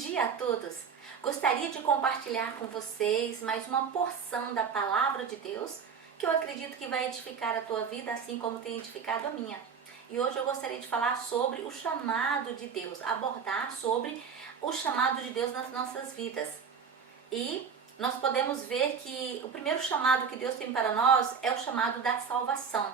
dia a todos! Gostaria de compartilhar com vocês mais uma porção da Palavra de Deus que eu acredito que vai edificar a tua vida assim como tem edificado a minha. E hoje eu gostaria de falar sobre o chamado de Deus, abordar sobre o chamado de Deus nas nossas vidas. E nós podemos ver que o primeiro chamado que Deus tem para nós é o chamado da salvação.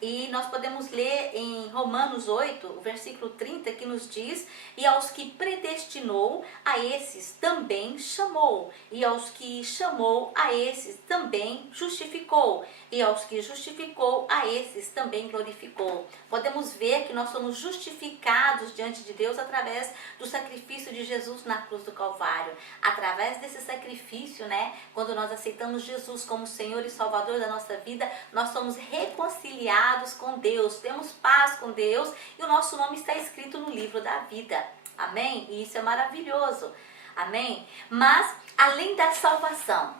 E nós podemos ler em Romanos 8, o versículo 30, que nos diz: e aos que predestinou, a esses também chamou, e aos que chamou, a esses também justificou, e aos que justificou, a esses também glorificou. Podemos ver que nós somos justificados diante de Deus através do sacrifício de Jesus na cruz do Calvário. Através desse sacrifício, quando nós aceitamos Jesus como Senhor e Salvador da nossa vida, nós somos reconciliados com Deus, temos paz com Deus e o nosso nome está escrito no livro da vida. Amém? E isso é maravilhoso. Amém? Mas, além da salvação,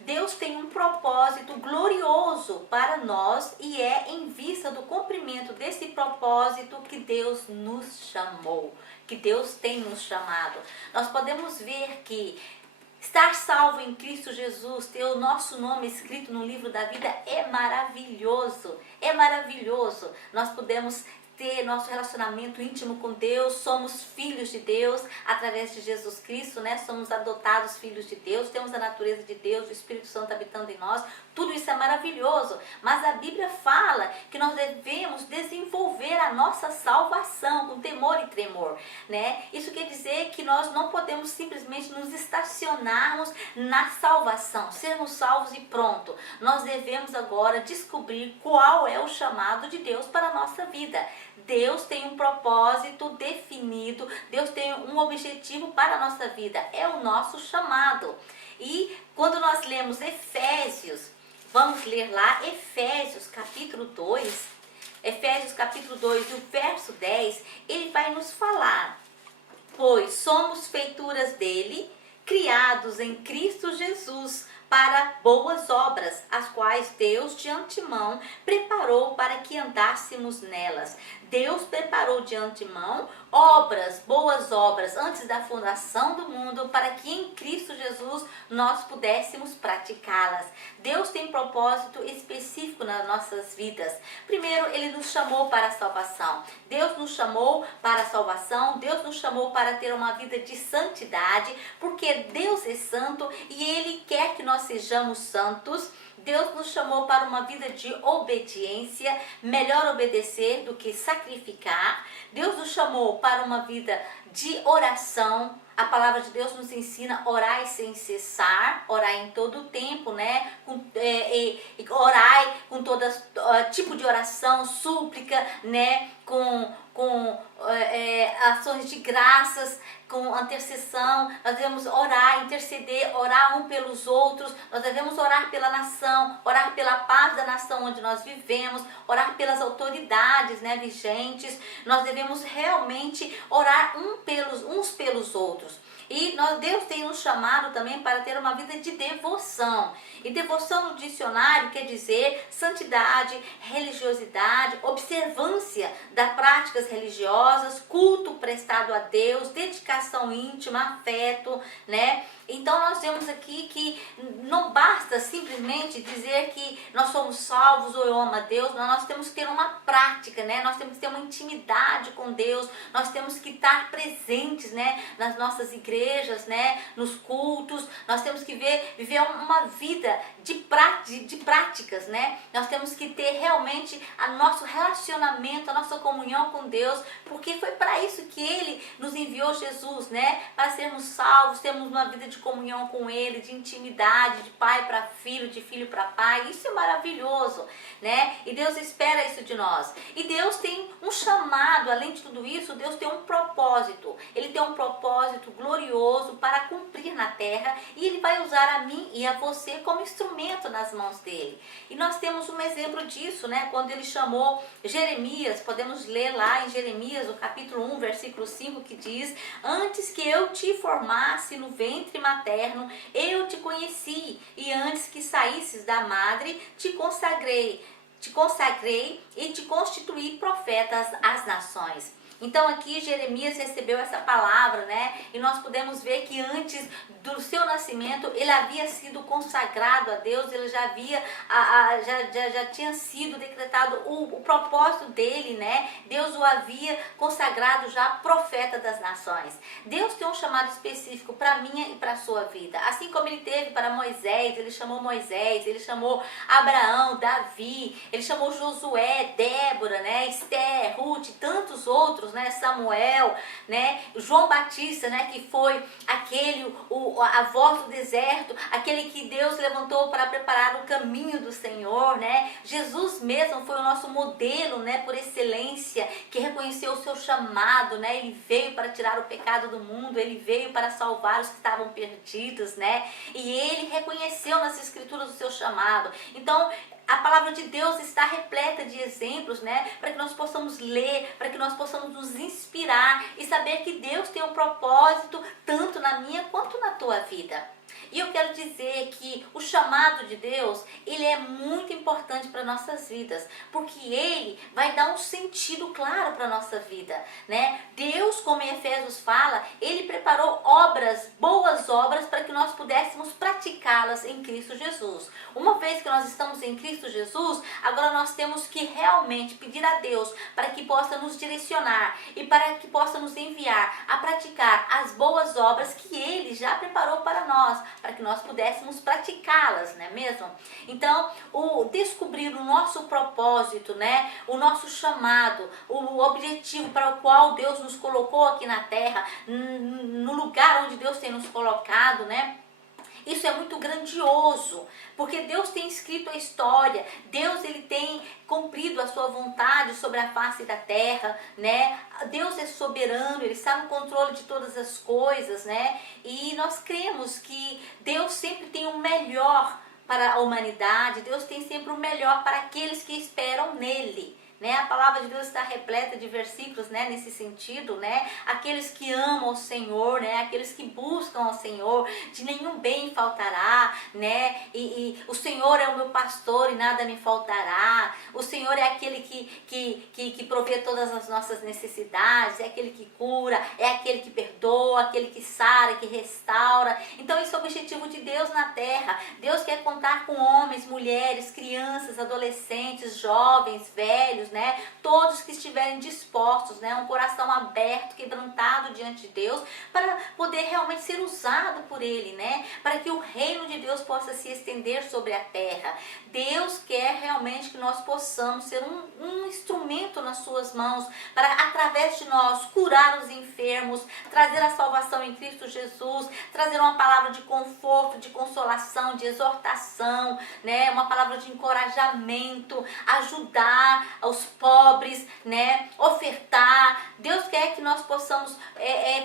Deus tem um propósito glorioso para nós e é em vista do cumprimento desse propósito que Deus nos chamou, que Deus tem nos chamado. Nós podemos ver que estar salvo em Cristo Jesus, ter o nosso nome escrito no livro da vida é maravilhoso, é maravilhoso. Nós podemos ter nosso relacionamento íntimo com Deus, somos filhos de Deus através de Jesus Cristo, somos adotados filhos de Deus, temos a natureza de Deus, o Espírito Santo habitando em nós, tudo isso é maravilhoso, mas a Bíblia fala que nós devemos desenvolver a nossa salvação com temor e tremor, Isso quer dizer que nós não podemos simplesmente nos estacionarmos na salvação, sermos salvos e pronto. Nós devemos agora descobrir qual é o chamado de Deus para a nossa vida. Deus tem um propósito definido, Deus tem um objetivo para a nossa vida, é o nosso chamado. E quando nós lemos Efésios, vamos ler lá Efésios capítulo 2, Efésios capítulo 2 e o verso 10, ele vai nos falar: pois somos feituras dele, criados em Cristo Jesus, para boas obras, as quais Deus de antemão preparou para que andássemos nelas. Deus preparou de antemão boas obras, antes da fundação do mundo, para que em Cristo Jesus nós pudéssemos praticá-las. Deus tem propósito específico nas nossas vidas. Primeiro, Ele nos chamou para a salvação. Deus nos chamou para a salvação, Deus nos chamou para ter uma vida de santidade, porque Deus é santo e Ele quer que nós sejamos santos. Deus nos chamou para uma vida de obediência, melhor obedecer do que sacrificar. Deus nos chamou para uma vida de oração. A palavra de Deus nos ensina a orar sem cessar, orar em todo o tempo, orar com todo tipo de oração, súplica, com ações de graças, com intercessão. Nós devemos orar, interceder, orar um pelos outros. Nós devemos orar pela nação, orar pela paz da nação onde nós vivemos, orar pelas autoridades vigentes. Nós devemos realmente orar uns pelos outros. E Deus tem nos chamado também para ter uma vida de devoção. E devoção no dicionário quer dizer santidade, religiosidade, observância das práticas religiosas, culto prestado a Deus, dedicação íntima, afeto, Então nós vemos aqui que não basta simplesmente dizer que nós somos salvos ou eu amo a Deus, nós temos que ter uma prática, Nós temos que ter uma intimidade com Deus, nós temos que estar presentes, nas nossas igrejas, nos cultos. Nós temos que viver uma vida de práticas, Nós temos que ter realmente o nosso relacionamento, a nossa comunhão com Deus, porque foi para isso que Ele nos enviou Jesus, para sermos salvos, termos uma vida de comunhão com Ele, de intimidade, de pai para filho, de filho para pai. Isso é maravilhoso, E Deus espera isso de nós. E Deus tem um chamado, além de tudo isso, Deus tem um propósito. Ele tem um propósito glorioso para cumprir na terra e Ele vai usar a mim e a você como instrumento nas mãos dEle. E nós temos um exemplo disso, quando Ele chamou Jeremias. Podemos ler lá em Jeremias, o capítulo 1, versículo 5, que diz: antes que eu te formasse no ventre materno, eu te conheci, e antes que saísses da madre, te consagrei e te constituí profetas às nações. Então aqui Jeremias recebeu essa palavra, né? E nós podemos ver que antes do seu nascimento ele havia sido consagrado a Deus, ele já havia já tinha sido decretado o propósito dele, né? Deus o havia consagrado já profeta das nações. Deus tem um chamado específico para minha e para a sua vida, assim como ele teve para Moisés. Ele chamou Moisés, ele chamou Abraão, Davi, ele chamou Josué, Débora, né? Esther, Ruth, tantos outros, né? Samuel, né? João Batista, né? Que foi aquele, a voz do deserto, aquele que Deus levantou para preparar o caminho do Senhor, né? Jesus mesmo foi o nosso modelo, né? Por excelência, que reconheceu o seu chamado, né? Ele veio para tirar o pecado do mundo, ele veio para salvar os que estavam perdidos, né? E ele reconheceu nas escrituras o seu chamado. Então, a palavra de Deus está repleta de exemplos, né? Para que nós possamos ler, para que nós possamos nos inspirar e saber que Deus tem um propósito tanto na minha quanto na tua vida. E eu quero dizer que o chamado de Deus, ele é muito importante para nossas vidas, porque ele vai dar um sentido claro para a nossa vida, né? Deus, como em Efésios fala, ele preparou obras, boas obras, para que nós pudéssemos praticá-las em Cristo Jesus. Uma vez que nós estamos em Cristo Jesus, agora nós temos que realmente pedir a Deus para que possa nos direcionar e para que possa nos enviar a praticar as boas obras que ele já preparou para nós, para que nós pudéssemos praticá-las, não é mesmo? Então, o descobrir o nosso propósito, né? O nosso chamado, o objetivo para o qual Deus nos colocou aqui na terra, no lugar onde Deus tem nos colocado, né? Isso é muito grandioso, porque Deus tem escrito a história, Deus ele tem cumprido a sua vontade sobre a face da terra, né? Deus é soberano, ele está no controle de todas as coisas, né? E nós cremos que Deus sempre tem o melhor para a humanidade, Deus tem sempre o melhor para aqueles que esperam nele. Né? A palavra de Deus está repleta de versículos, né? Nesse sentido, né? Aqueles que amam o Senhor, né? Aqueles que buscam ao Senhor, de nenhum bem faltará, né? E o Senhor é o meu pastor e nada me faltará. O Senhor é aquele que provê todas as nossas necessidades, é aquele que cura, é aquele que perdoa, aquele que sara, que restaura. Então esse é o objetivo de Deus na terra. Deus quer contar com homens, mulheres, crianças, adolescentes, jovens, velhos, né? Todos que estiverem dispostos, né? Um coração aberto, quebrantado diante de Deus, para poder realmente ser usado por Ele, né? Para que o reino de Deus possa se estender sobre a terra. Deus quer realmente que nós possamos ser um instrumento nas suas mãos, para através de nós curar os enfermos, trazer a salvação em Cristo Jesus, trazer uma palavra de conforto, de consolação, de exortação, né? Uma palavra de encorajamento, ajudar os pobres, né? Ofertar. Deus quer que nós possamos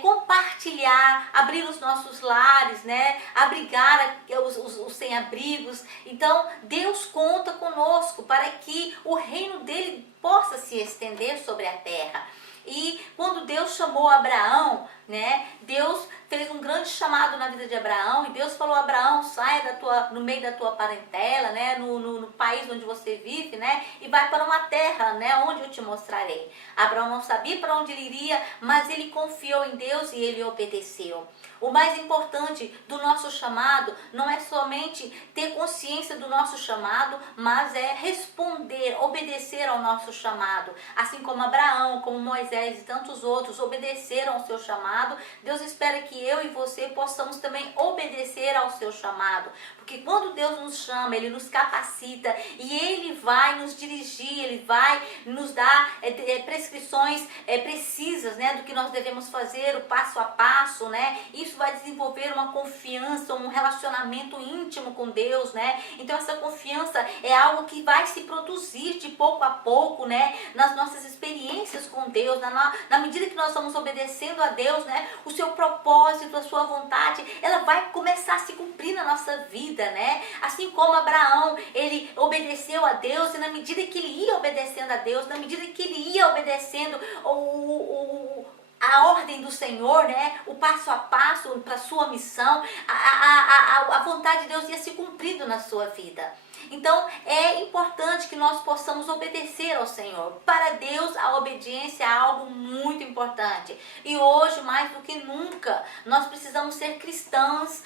compartilhar, abrir os nossos lares, né? Abrigar os sem-abrigos. Então Deus conta conosco para que o reino dele possa se estender sobre a terra. E quando Deus chamou Abraão, né? Deus fez um grande chamado na vida de Abraão, e Deus falou: Abraão, saia no meio da tua parentela, né? No país onde você vive, né? E vai para uma terra, né? Onde eu te mostrarei. Abraão não sabia para onde ele iria, mas ele confiou em Deus e ele obedeceu. O mais importante do nosso chamado não é somente ter consciência do nosso chamado, mas é responder, obedecer ao nosso chamado. Assim como Abraão, como Moisés e tantos outros obedeceram ao seu chamado, Deus espera que eu e você possamos também obedecer ao seu chamado. Porque quando Deus nos chama, Ele nos capacita e Ele vai nos dirigir, Ele vai nos dar prescrições precisas, né, do que nós devemos fazer, o passo a passo, né? Isso vai desenvolver uma confiança, um relacionamento íntimo com Deus, né? Então essa confiança é algo que vai se produzir de pouco a pouco, né? Nas nossas experiências com Deus, na medida que nós vamos obedecendo a Deus, né? O seu propósito, a sua vontade, ela vai começar a se cumprir na nossa vida, né? Assim como Abraão, ele obedeceu a Deus, e na medida que ele ia obedecendo a Deus, na medida que ele ia obedecendo a ordem do Senhor, né? O passo a passo para a sua missão, a vontade de Deus ia se cumprindo na sua vida. Então é importante que nós possamos obedecer ao Senhor. Para Deus a obediência é algo muito importante. E hoje, mais do que nunca, nós precisamos ser cristãos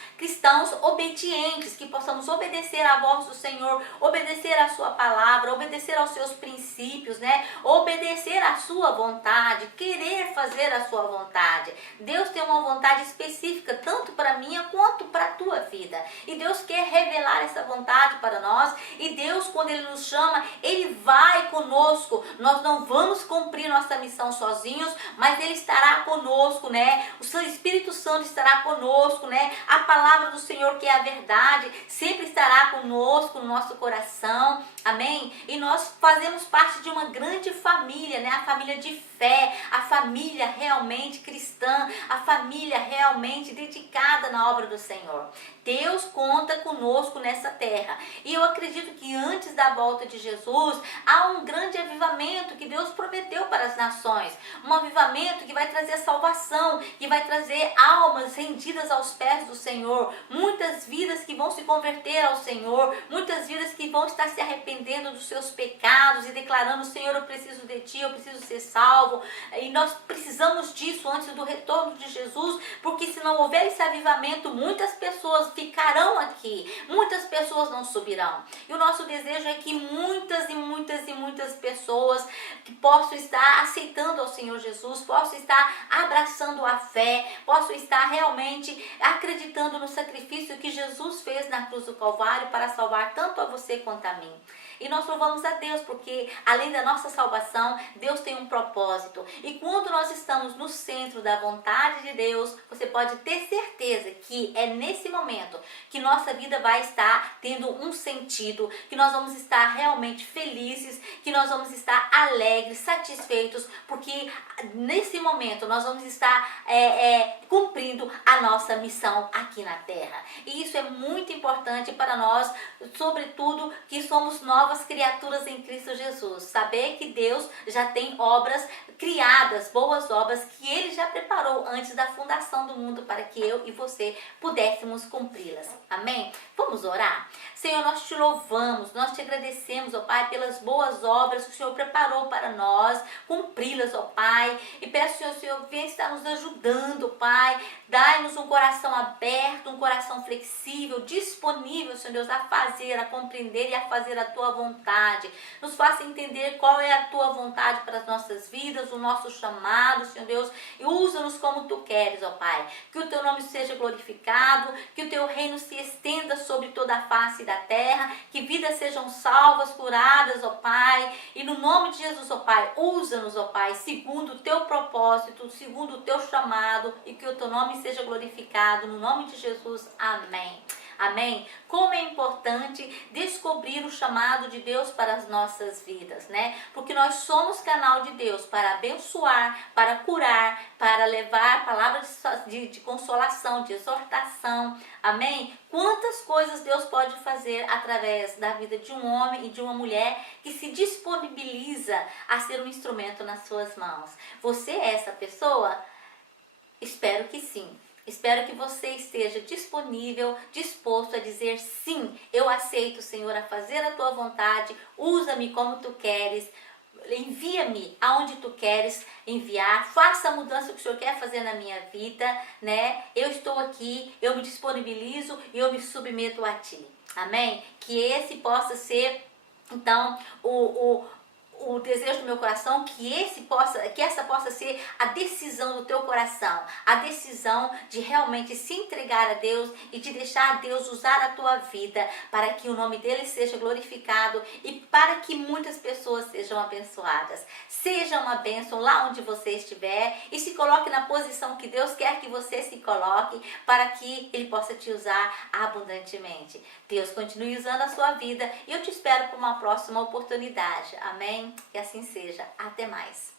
obedientes, que possamos obedecer à voz do Senhor, obedecer à sua palavra, obedecer aos seus princípios, né? Obedecer à sua vontade, querer fazer a sua vontade. Deus tem uma vontade específica, tanto para a minha quanto para a tua vida. E Deus quer revelar essa vontade para nós. E Deus, quando Ele nos chama, Ele vai conosco. Nós não vamos cumprir nossa missão sozinhos, mas Ele estará conosco, né? O seu Espírito Santo estará conosco, né? A palavra do Senhor, que é a verdade, sempre estará conosco no nosso coração. Amém? E nós fazemos parte de uma grande família, né? A família de fé, a família realmente cristã, a família realmente dedicada na obra do Senhor. Deus conta conosco nessa terra. E eu acredito que antes da volta de Jesus, há um grande avivamento que Deus prometeu para as nações. Um avivamento que vai trazer salvação, que vai trazer almas rendidas aos pés do Senhor. Muitas vidas que vão se converter ao Senhor. Muitas vidas que vão estar se arrependendo dos seus pecados e declarando: Senhor, eu preciso de Ti, eu preciso ser salvo. E nós precisamos disso antes do retorno de Jesus, porque se não houver esse avivamento, muitas pessoas ficarão aqui, muitas pessoas não subirão. E o nosso desejo é que muitas e muitas e muitas pessoas que possam estar aceitando ao Senhor Jesus, possam estar abraçando a fé, possam estar realmente acreditando no sacrifício que Jesus fez na cruz do Calvário para salvar tanto a você quanto a mim. E nós louvamos a Deus porque, além da nossa salvação, Deus tem um propósito. E quando nós estamos no centro da vontade de Deus, você pode ter certeza que é nesse momento que nossa vida vai estar tendo um sentido, que nós vamos estar realmente felizes, que nós vamos estar alegres, satisfeitos, porque nesse momento nós vamos estar cumprindo a nossa missão aqui na Terra. E isso é muito importante para nós, sobretudo que somos novas criaturas em Cristo Jesus. Saber que Deus já tem obras criadas, boas obras que Ele já preparou antes da fundação do mundo para que eu e você pudéssemos cumpri-las. Amém? Vamos orar? Senhor, nós te louvamos, nós te agradecemos, ó Pai, pelas boas obras que o Senhor preparou para nós, cumpri-las, ó Pai. E peço, Senhor, venha estar nos ajudando, Pai. Dai-nos um coração aberto, um coração flexível, disponível, Senhor Deus, a fazer, a compreender e a fazer a Tua vontade. Nos faça entender qual é a Tua vontade para as nossas vidas, o nosso chamado, Senhor Deus, e usa-nos como Tu queres, ó Pai. Que o Teu nome seja glorificado, que o Teu reino se estenda sobre toda a face da terra, que vidas sejam salvas, curadas, ó Pai, e no nome de Jesus, ó Pai, usa-nos, ó Pai, segundo o Teu propósito, segundo o Teu chamado, e que o Teu nome seja glorificado, no nome de Jesus, amém. Amém? Como é importante descobrir o chamado de Deus para as nossas vidas, né? Porque nós somos canal de Deus para abençoar, para curar, para levar palavras de consolação, de exortação. Amém? Quantas coisas Deus pode fazer através da vida de um homem e de uma mulher que se disponibiliza a ser um instrumento nas suas mãos. Você é essa pessoa? Espero que sim. Espero que você esteja disponível, disposto a dizer sim, eu aceito, Senhor, a fazer a Tua vontade, usa-me como Tu queres, envia-me aonde Tu queres enviar, faça a mudança que o Senhor quer fazer na minha vida, né? Eu estou aqui, eu me disponibilizo e eu me submeto a Ti, amém? Que esse possa ser, então, o desejo do meu coração, que essa possa ser a decisão do teu coração, a decisão de realmente se entregar a Deus e de deixar Deus usar a tua vida para que o nome dele seja glorificado e para que muitas pessoas sejam abençoadas. Seja uma bênção lá onde você estiver e se coloque na posição que Deus quer que você se coloque para que ele possa te usar abundantemente. Deus continue usando a sua vida e eu te espero para uma próxima oportunidade. Amém? Que assim seja. Até mais.